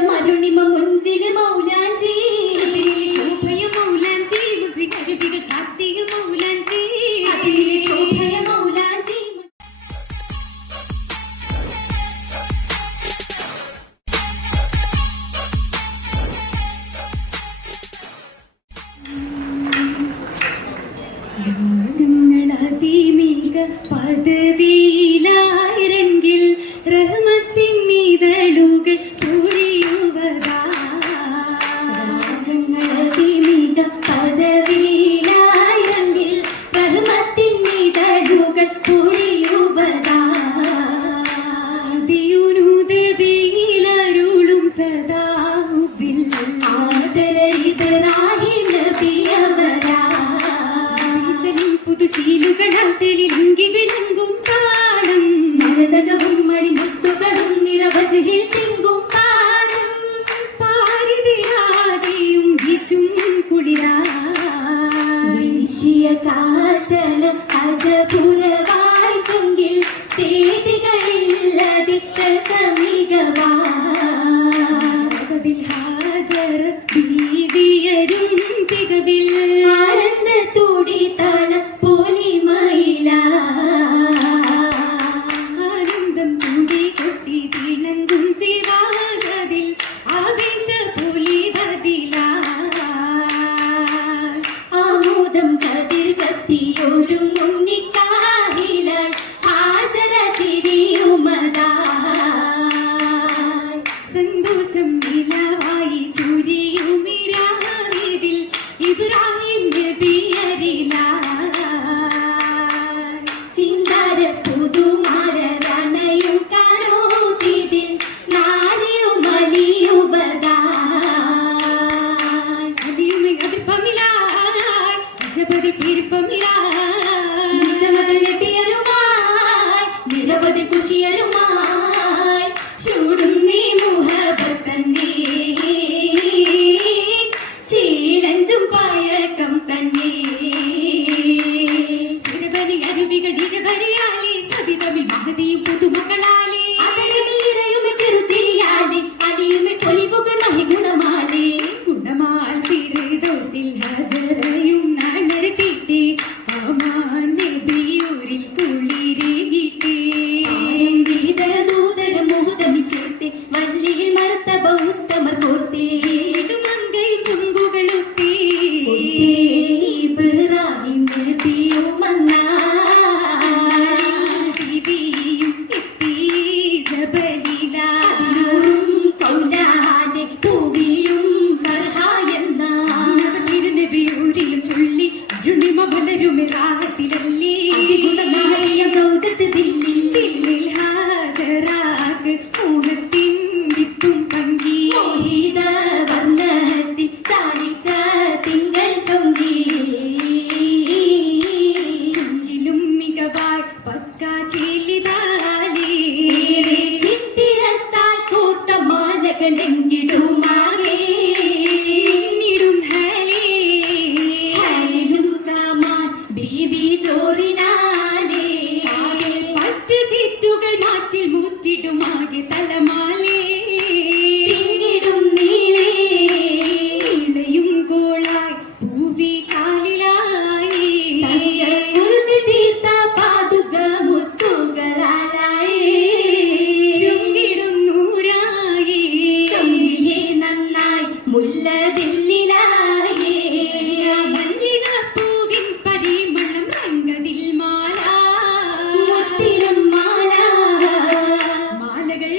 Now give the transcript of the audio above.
മരുണിമ മുഞ്ചില് മൗലാഞ്ചി ശോഭയ മൗലാഞ്ചി മുജി കരുവിക ചാത്തിക മൗലാഞ്ചി ശോഭയ മൗലാഞ്ചി പദവിയിലായിരെങ്കിൽ റഹ്മത്തിൻ നിഴലുകൾ പൊഴിയുവതാ പദവിയിലായിരെങ്കിൽ റഹ്മത്തിൻ നിഴലുകൾ പൊഴിയുവതാ ദിയുനുദവിയിലരുളും സദാഹുബിൽ ആദര ഇബ്രാഹിം നബിയവരാ പുതുശീലുകളാൽ തെളിലുങ്കി വിളങ്ങും താളം നരതകവും മണിമുത്തുകളും നിറവജയിൽ തിങ്കും താരം പാരിതിരാതെയും വിശും കുളിരാ വീശിയ കാറ്റല അജപുരവായി ചുങ്കിൽ ചേതികളില്ലതിക്ക സമീകവാ ഹാജർ ബീവിയരും തികവിൽ ആനന്ദത്തോടി താള ആനന്ദം കൂടി കൊട്ടി തിണങ്ങും സിവാതിൽ ആവേശ പുലിതതില ആമോദം കതിർ കത്തിയോരും ഉണ്ണിക്കാഹിലായി ഹാജര ചിരിയുമതാ സന്തോഷം നിലവായി ചുരിയുമിരാവിതിൽ ഇബ്രാഹിം നബിയരില ചിന്താര പുതുമാരരണയും കാണോതിൽ നാരിയും അലിയുവതാ അലിയുമെ അതിർപ്പമിലായി അജബരി പിരിപ്പമിലായി നിജമതൽ ലഭ്യരുമായി നിരവധി കുശിയരുമായി ചൂടും നീ മുഹബത്തന്നെ ചീലഞ്ചും പയക്കം തന്നെ മഹതിയും പുതുമകളാലേ അതരമിറയുമെ ചെറുചിരിയാലേ അലിയുമെ പൊലിവുകൾ മഹിഗുണമാലേ ഗുണമാൽ ഫിർദൗസിൽ ഹജറയും നടത്തിട്ടേ കാമാൻ നബിയൂരിൽ കുളിരേകിട്ടേ വീതര ദൂതര മുഹുതമിൽ ചേർത്തേ വല്ലിയിൽ മർത്തബ ഉത്തമർ കോർത്തേ മങ്കൈ ചുങ്കുകളൊത്തേ ഇബ്രാഹിം നബിയുമന്നാ മാലകൾ